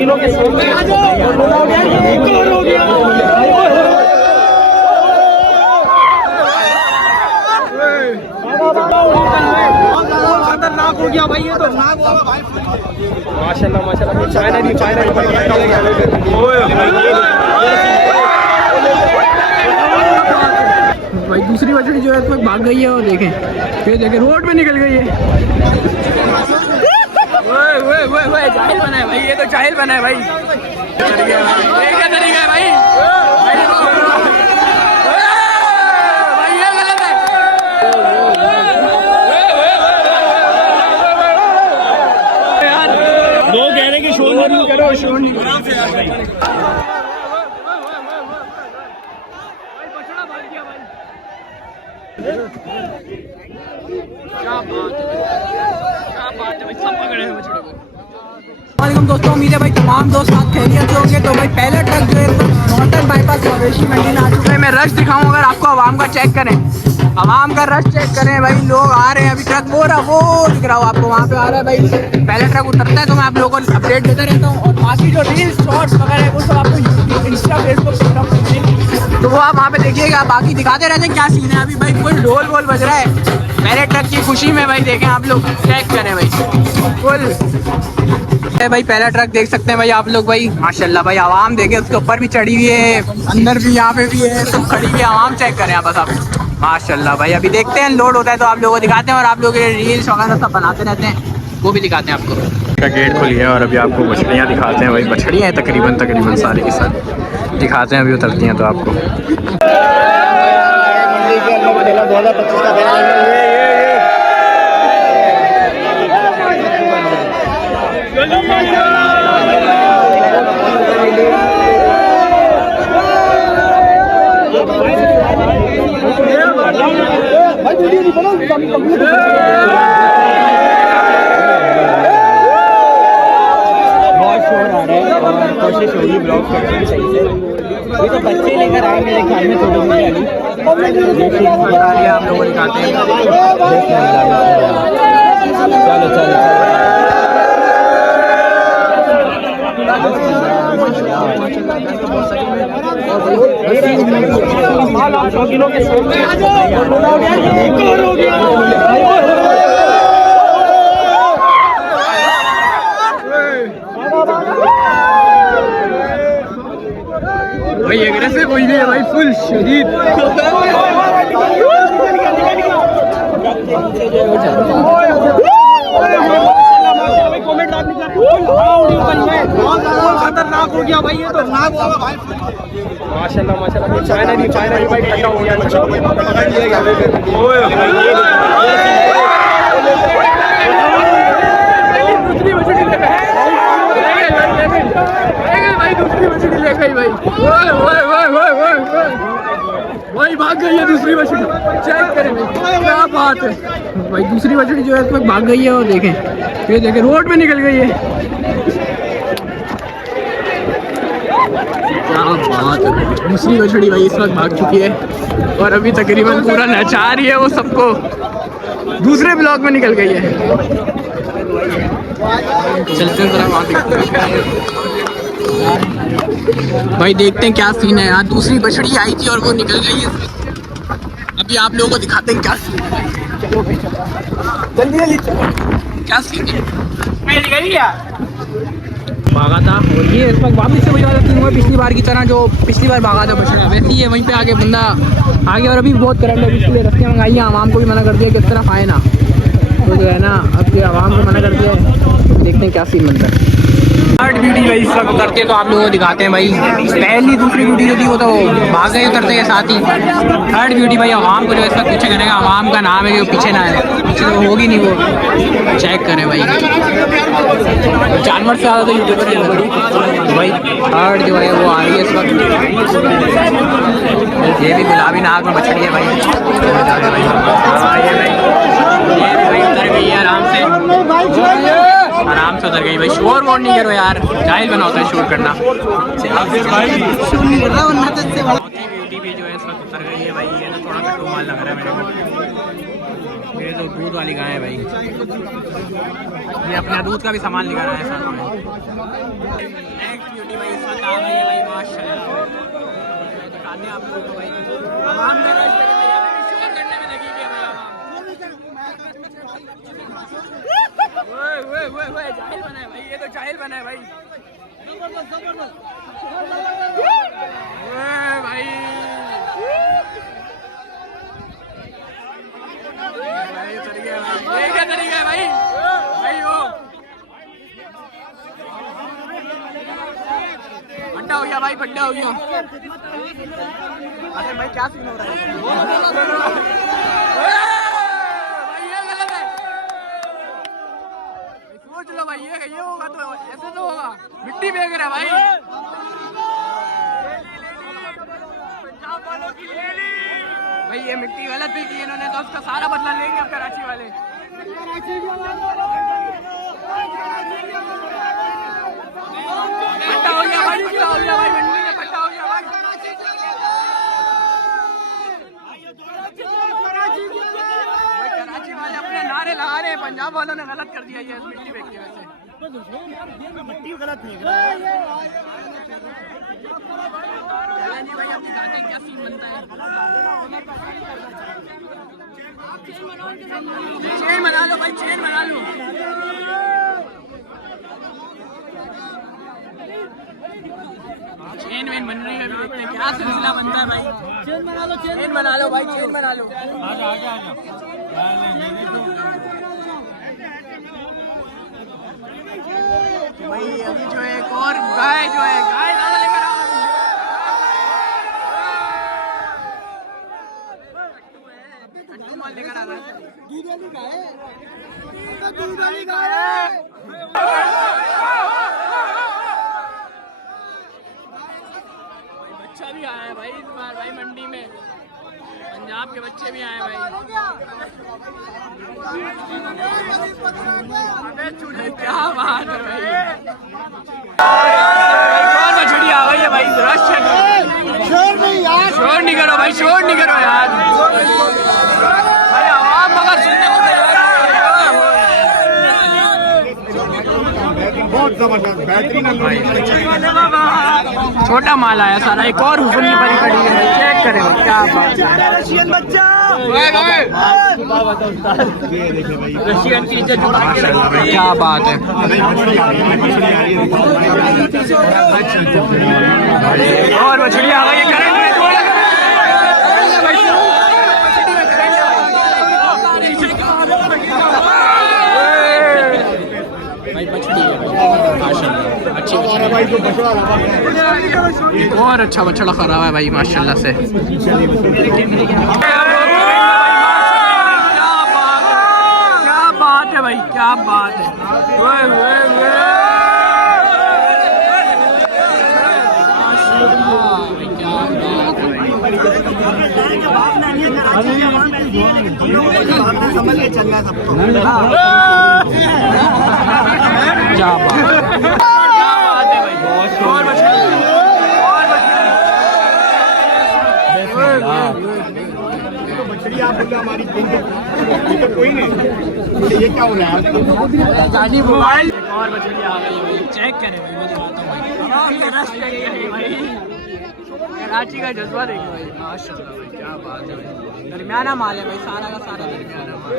Kilo के खतरनाक हो गया भाई, ये तो माशाल्लाह माशाल्लाह। चाइना भाई दूसरी बछड़ी जो है तो भाग गई है, और देखें ये देखें रोड पे निकल गई है। जाहिल बना है भाई, ये तो जाहिल बना है भाई। ये क्या तरीका है भाई? भाई ये गलत है। लोग कह रहे हैं कि शोर नहीं करो, शोर नहीं करो। वालेकुम दोस्तों, उम्मीद है भाई तमाम दोस्त साथ खैरियत से होंगे। तो भाई पहला ट्रक जो है नॉर्दर्न बाईपास मवेशी मंडी में आ चुका है। मैं रश दिखाऊं अगर आपको, आवाम का चेक करें, आवाम का रश चेक करें भाई। लोग आ रहे हैं, अभी ट्रक वो दिख रहा हो आपको, वहाँ पे आ रहा है भाई। पहला ट्रक उतरता है तो मैं आप लोगों को अपडेट देता रहता हूँ। और बाकी जो रील्स शॉर्ट्स वगैरह है वो सब आपको यूट्यूब, इंस्टा, फेसबुक तो वो आप वहाँ पे देखिएगा। बाकी दिखाते रहते हैं क्या सीन है। अभी भाई फुल ढोल बोल बज रहा है पहले ट्रक की खुशी में भाई। देखें आप लोग, चेक करें भाई फुल है भाई। पहला ट्रक देख सकते हैं भाई आप लोग भाई, माशाल्लाह भाई। आवाम देखें, उसके ऊपर भी चढ़ी हुई है, अंदर भी, यहाँ पे भी है, सब खड़ी हुई है। आवाम चेक करें आप बस आप, माशाल्लाह भाई। अभी देखते हैं लोड होता है तो आप लोगों को दिखाते हैं। और आप लोग रील्स वगैरह सब बनाते रहते हैं, वो भी दिखाते हैं आपको। का गेट खुली है और अभी आपको मछलियाँ दिखाते हैं भाई। मछलियाँ हैं तकरीबन सारी की सारी दिखाते हैं, अभी उतरती हैं तो आपको। बहुत शोर आ रहा है और कोशिश होगी ब्लॉग करने की सही से। ये तो बच्चे लेकर आए मेरे ख्याल में, थोड़ी सी आप लोगों को दिखाते हैं। चलो चलो भाई एग्रेसिव हुई है भाई, फुल शदीद। खतरनाक हो गया भाई, ये तो माशाल्लाह माशाल्लाह। चाइना भाई ठंडा हो गया। दूसरी मछली ले गई भाई, भाई भाग गई है दूसरी मछली। चेक करें क्या बात है भाई। दूसरी मछली जो है इसमें भाग गई है, और देखें ये देखें रोड पे निकल गई है। क्या बात है। दूसरी मछली भाई इस वक्त भाग चुकी है और अभी तकरीबन पूरा नचा रही है वो सबको। दूसरे ब्लॉक में निकल गई है। चलते हैं वहाँ भाई, देखते हैं क्या सीन है यार। दूसरी बछड़ी आई थी और वो निकल गई है। अभी आप लोगों को दिखाते हैं क्या सीन है। जल्दी क्या सीन है। भागा था और ये इस वक्त वापस से वही वाला सीन हुआ पिछली बार की तरह। जो पिछली बार भागा था बछड़ा, वैसे ही है। वहीं पे आगे बंदा आगे, और अभी बहुत करंट है, इसलिए रस्ते मंगाई हैं। आवाम को भी मना कर दिया कि इस तरफ आए ना, तो जो है ना अब ये आवाम को मना कर दिया है। देखते हैं क्या सीन बनता है। थर्ड ब्यूटी भाई इस वक्त करते तो आप लोगों को दिखाते हैं भाई। पहली दूसरी ब्यूटी जो थी वो तो भाग गए उतरते के साथ ही। थर्ड ब्यूटी भाई आवाम को जो है पीछे करेगा। आवाम का नाम है कि वो पीछे ना है, पीछे तो होगी नहीं वो। चेक करें भाई, जानवर से ज़्यादा तो यूट्यूबर ही है भाई। थर्ड जो है वो आ रही है इस वक्त। ये भी गुलाबी नाक में मछली है भाई। ये भी भाई उतर गई है आराम से उतर गई भाई। शोर वोर नहीं करो यार, जाहिल बना होता है शोर करना। ब्यूटी भी जो है इस वक्त उतर गई है भाई। ये तो थोड़ा कट्टू माल लग रहा है मेरे को। ये तो दूध वाली गाय है भाई। ये अपना दूध का भी सामान लेकर आया है साथ में। नेक्स्ट ब्यूटी भाई इस वक्त आ गई है भाई माशाल्लाह। दिखाने आप लोगों को भाई आवाम में रश करे भाई, अभी भी शुगर करने में लगी हुई है भाई आवाम। ओए जाहिल बना है भाई, ये तो जाहिल बना है भाई। भाई ये क्या तरीका है भाई? भाई वो फट्टा हो गया भाई, फट्टा हो गया। अरे भाई क्या सीन हो रहा है भाई? ये गलत है। सोच लो भाई, ये होगा तो ऐसे तो होगा। मिट्टी फेंक रहा है भाई। भाई ये मिट्टी गलत फेंकी इन्होंने, तो उसका सारा बदला लेंगे अब कराची वाले। फट्टा हो गया भाई, फट्टा हो गया भाई, मंडी में फट्टा हो गया भाई। कराची वाले अपने नारे लगा रहे हैं, पंजाब वालों ने गलत कर दिया ये मिट्टी फेंक के। वैसे मिट्टी गलत फेंक रहा है जी भाई। आप दिखाते हैं क्या सीन बनता है। चेन बना लो भाई, चेन बना लो। चेन वेन बन रही है, अभी देखते हैं क्या सिलसिला बनता है भाई। चेन बना लो, चेन बना लो भाई, चेन बना लो। भाई अभी जो है एक और गाय जो है, गाय ज्यादा लेकर आ माल लेकर आ रहा है। दूध वाली गाय, दूध वाली गाय। बच्चा भी आया है भाई इस बार भाई मंडी में। पंजाब के बच्चे भी आए भाई। क्या बात है भाई। कौन मछली आ गई है भाई? रश है। शोर नहीं करो भाई, शोर नहीं करो यार भाई। आवाम मगर सुनने को बहुत जबरदस्त बेहतरीन। छोटा माल आया सारा, एक और हुसनी परी पड़ी है, चेक करें क्या बात है। रशियन की इज्जत जुटा के रखो, क्या बात है। और मछली आ गई है, अच्छी और अच्छा बछड़ा खराब है भाई माशाल्लाह से। क्या बात है भाई, क्या बात है। हमारी कोई नहीं, ये क्या हो रहा है? मोबाइल और मछली आ गई भाई, चेक करें भाई। मैं दिखाता हूँ भाई, कराची का जज्बा देखिए भाई माशाल्लाह भाई, क्या बात है भाई। दरमियाना माल है भाई, सारा का सारा दरमियाना माल।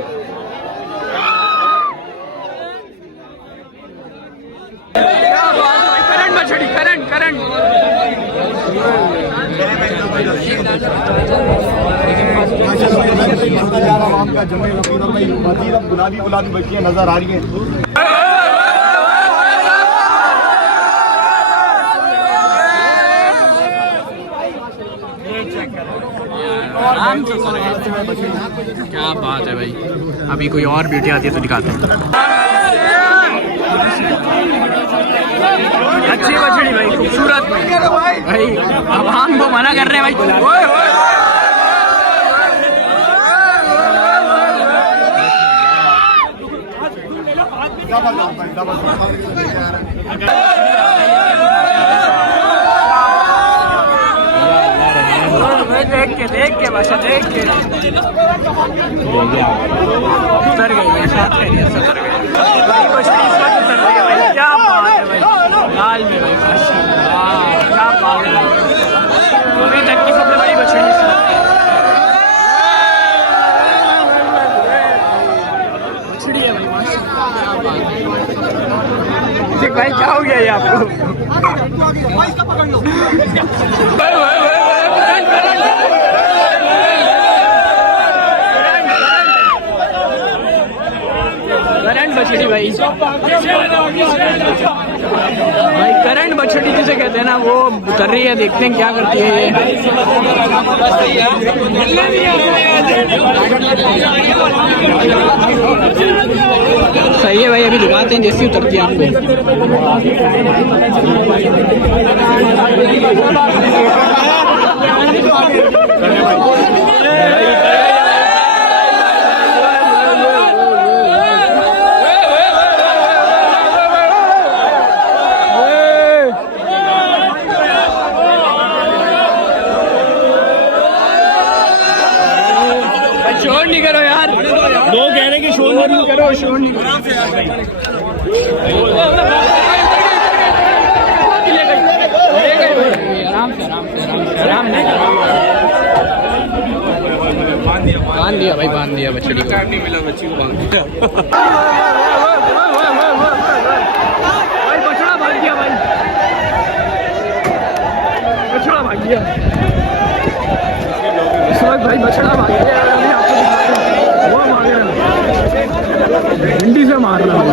क्या बात है भाई, करंट मछली, करंट करंट। गुलाबी गुलाबी बच्चियां नजर आ रही हैं। क्या बात है भाई। अभी कोई और ब्यूटी आती है तो दिखाते हैं। अच्छी मछली भाई, खूबसूरत भाई। आवाम को मना कर रहे हैं भाई। देख के बादशाह, देख के साथ खैरियत से उतर गए। बड़ी मछली इस वक्त उतर रही है भाई, क्या बात है भाई, लाल में भाई माशाल्लाह, क्या बात है। अभी तक की सबसे बड़ी मछली इस वक्त मछली है भाई माशाल्लाह, क्या बात है। भाई क्या हो गया ये आपको? करंट बछड़ी भाई, भाई करंट बछड़ी जिसे कहते हैं ना वो उतर रही है, देखते हैं क्या करती है ये। सही है भाई, अभी दिखाते हैं जैसी उतरती है आपको। शोर नहीं करो यार, वो कह रहे कि शोर नहीं करो, शोर नहीं करो। आराम से आराम से बांध दिया भाई, बांध दिया बछड़ी को। नहीं मिला बच्ची को बांध दिया भाई, बछड़ा भाग गया भाई, बछड़ा भाग गया इस वक्त भाई, बछड़ा भाग गया। भिंडी से मार रहा हूँ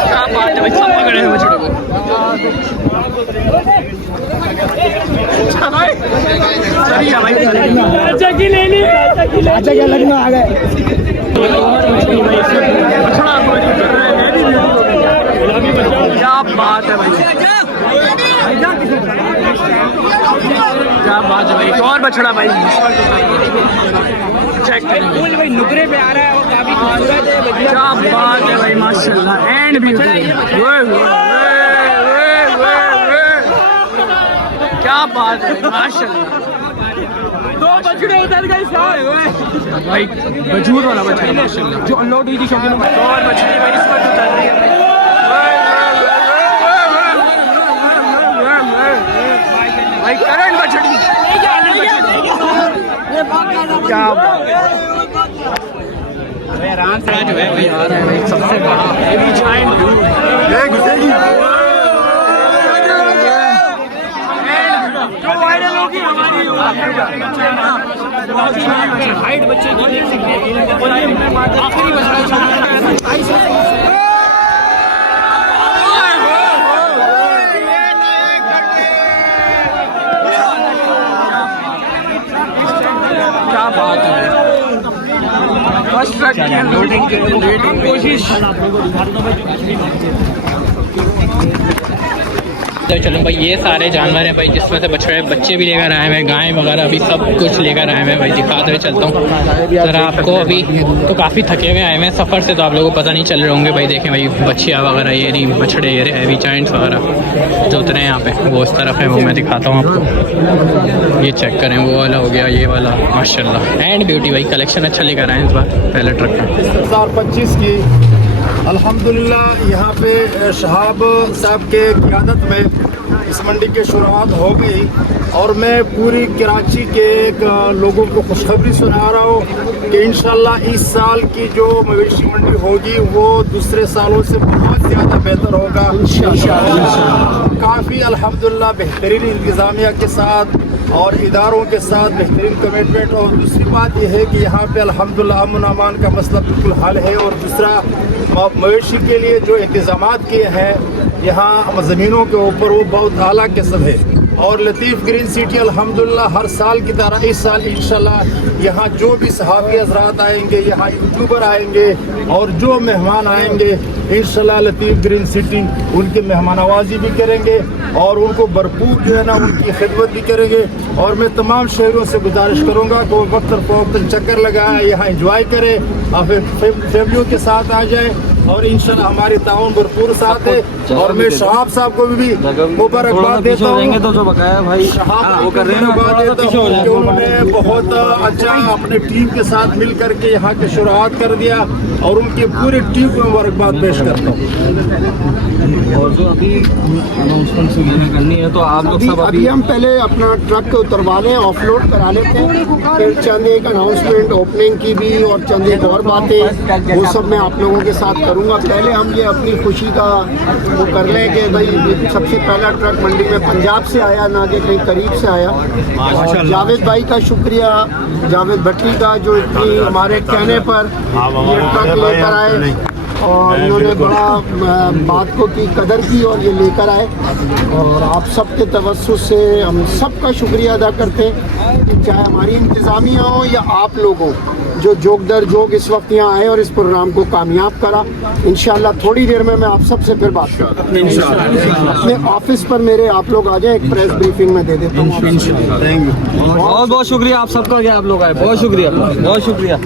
क्या बात है भाई, सब पकड़े हैं बछड़े को। चलिए भाई, चकी ले ली, अच्छा क्या लगना आ गए। क्या बात है भाई, क्या बात है भाई, एक और बछड़ा भाई चेक करें भाई, नुकरे पे आ रहा है, वो काफी खूबसूरत है। क्या बात है भाई माशाल्लाह, एंड भी क्या बात है माशाल्लाह, दो बछड़े उधर गए भाई, वजूद वाला बछड़ा माशाल्लाह, जो अनलोड हुई थी शौकीन में। और बछड़ी भाई इस वक्त उतर रही है भाई, करंट बछड़ी, क्या आराम से जो है भाई आ रहा है भाई, सबसे बड़ा हेवी जायंट घुसेगी जो वायरल होगी हमारी हाइट बच्चे की देख सकते हैं। आखिरी बछड़ा क्या बात है, बस लोडिंग की कोशिश। तो चलो भाई, ये सारे जानवर हैं भाई, जिसमें से बच्चे भी लेकर आए हैं, गाय वगैरह अभी सब कुछ लेकर आए हैं भाई, दिखाते हुए चलता हूँ ज़रा आपको। अभी तो काफ़ी थके हुए आए हैं सफ़र से, तो आप लोगों को पता नहीं चल रहे होंगे भाई। देखें भाई बच्चियाँ वगैरह, ये नहीं बछड़े, ये हैवी जायंट्स वगैरह जो उतरे हैं यहाँ पे, वो इस तरफ है, वो मैं दिखाता हूँ आपको। ये चेक करें, वो वाला हो गया, ये वाला माशाल्लाह, एंड ब्यूटी भाई, कलेक्शन अच्छा लेकर आए इस बार पहले ट्रक का। 2025 की अल्हम्दुलिल्लाह यहाँ पे शहाब साहब के क़यादत में इस मंडी की शुरुआत हो गई, और मैं पूरी कराची के लोगों को खुशखबरी सुना रहा हूँ कि इंशाल्लाह इस साल की जो मवेशी मंडी होगी वो दूसरे सालों से बहुत ज़्यादा बेहतर होगा काफ़ी अल्हम्दुलिल्लाह बेहतरीन इंतज़ामिया के साथ और इदारों के साथ बेहतरीन कमिटमेंट। और दूसरी बात यह है कि यहाँ पे अल्हम्दुलिल्लाह अमन अमान का मसला बिल्कुल हल है। और दूसरा, मवेशी के लिए जो इंतज़ामात किए हैं यहाँ ज़मीनों के ऊपर, वो बहुत आला किस्म है। और लतीफ़ ग्रीन सिटी अल्हम्दुलिल्लाह हर साल की तरह इस साल इंशाल्लाह यहाँ जो भी सहाफ़ी हज़रात आएंगे, यहाँ यूट्यूबर आएंगे और जो मेहमान आएंगे इंशाल्लाह लतीफ़ ग्रीन सिटी उनकी मेहमान नवाजी भी करेंगे और उनको भरपूर जो है ना उनकी खिदमत भी करेंगे। और मैं तमाम शहरों से गुजारिश करूँगा कि वो वक्त चक्कर लगाएं, यहाँ इंजॉय करें और फिर फैमिलियों के साथ आ जाए और इंशाल्लाह हमारी ताउन भरपूर साथ है। और मैं शहाब साहब को भी मुबारकबाद देता हूँ, तो जो बकाया भाई वो कर रहे हैं, मुबारकबाद देता हूँ कि उन्होंने बहुत अच्छा अपने टीम के साथ मिल करके यहाँ की शुरुआत कर दिया और उनकी पूरी टीम को मुबारकबाद पेश करता हूँ। और जो अभी अनाउंसमेंट वगैरह करनी है तो आप लोग सब अभी हम पहले अपना ट्रक उतरवा लें, ऑफलोड करा लेते हैं, फिर चंद एक अनाउंसमेंट ओपनिंग की भी और चंद एक और बातें वो सब मैं आप लोगों के साथ करूंगा। पहले हम ये अपनी खुशी का वो कर लें कि भाई सबसे पहला ट्रक मंडी में पंजाब से आया, ना कि कहीं करीब से आया। और जावेद भाई का शुक्रिया, जावेद भट्टी का, जो इतनी हमारे कहने पर ये ट्रक लेकर आए और इन्होंने बड़ा बात को की कदर की और ये लेकर आए। और आप सबके तवस्सुस से हम सबका शुक्रिया अदा करते हैं कि चाहे हमारी इंतज़ामिया हो या आप लोग हो, जो जोग दर जोग इस वक्त यहाँ आए और इस प्रोग्राम को कामयाब करा। इंशाल्लाह थोड़ी देर में मैं आप सबसे फिर बात करूँ। अपने ऑफिस पर मेरे आप लोग आ जाए, एक प्रेस ब्रीफिंग में दे देता हूँ। बहुत बहुत शुक्रिया आप सबका, क्या आप लोग आए, बहुत शुक्रिया, बहुत शुक्रिया।